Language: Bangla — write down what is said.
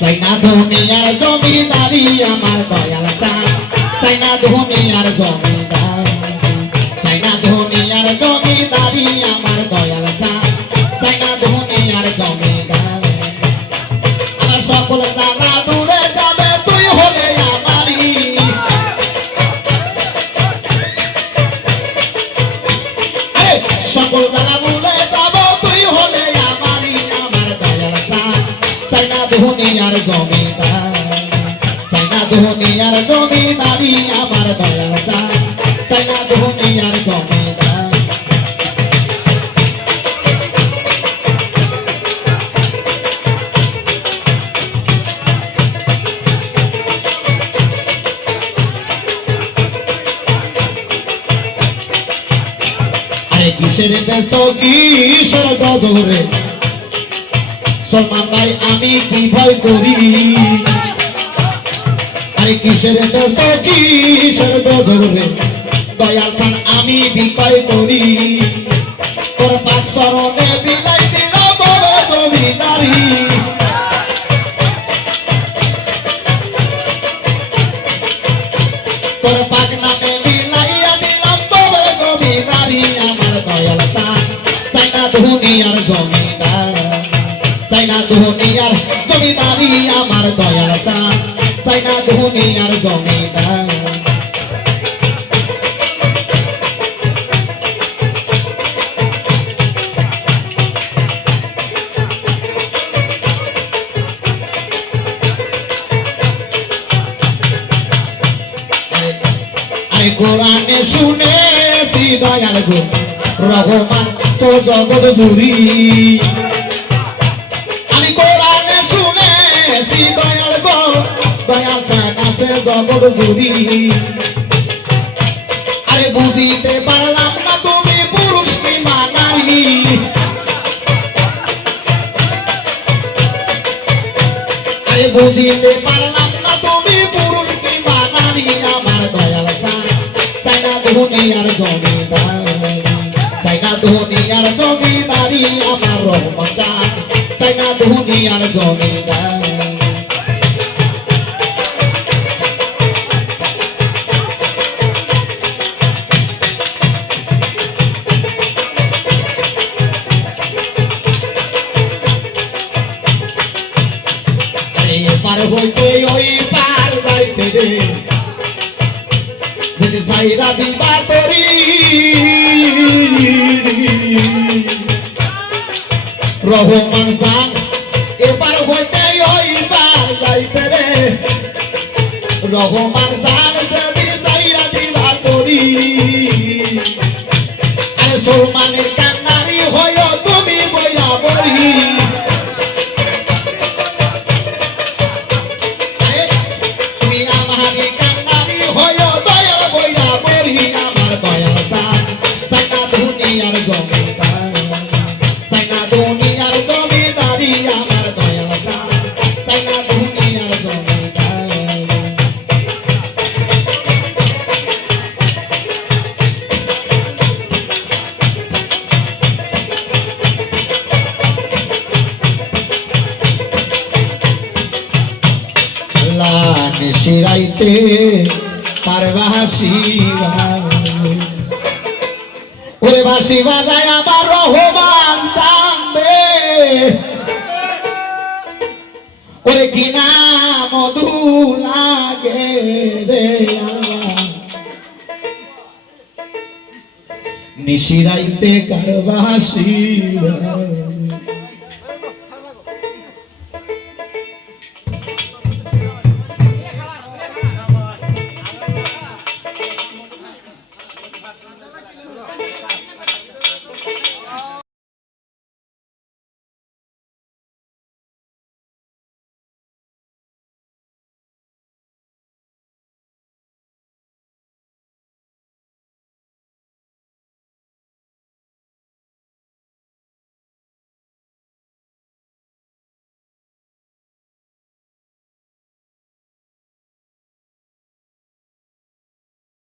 চাই না দুনিয়ার জমিদারি আমার দয়াল চান। সাইনা না দুনিয়ার জমিদার। সাইনা না দুনিয়ার জমিদারি আমার দুনিয়ার জমিদারি আমার দয়াল চান চাই না দুনিয়ার জমিদার আরে কিসের ব্যস্ত কিসের গদরে ভাই, আমি কি ভয় করি? আরে কিসের ব্যস্ত কিসের গদরে দয়াল খান আমি বিকয় করি। তোর পাঁচ চরণে বিলাই চাই না দুনিয়ার জমিদার। জমিদারি আমার দয়াল চান চাই না দুনিয়ার জমিদার কোরআনে শুনে দয়াল গো রহমান তো জগৎ জুড়ি। জগৎ জুড়ি আরে বুঝিতে পারলাম না তুমি পুরুষ কি মানারি আরে বুঝিতে পারলাম না তুমি পুরুষ কি মানারি আমার দয়াল চাই না দুনিয়ার জমিদার। চাই না দুনিয়ার জমিদারি আমার রহমান চাই না দুনিয়ার জমিদার। পার হইতে ওই পার যাইতে রে যদি সাইরা দিবা করি। রহমান সান এবার হইতে ওই পার যাইতে রে। রহমান সান যদি সাইরা দিবা করি। আরে সলমানের আল্লাহ নিশিরাইতে পারবাসি ওরে বাসি বাজায় আমার রহমান চান্দে ওরে কিনা মধু লাগে রে নিশিরাইতে কারবাসি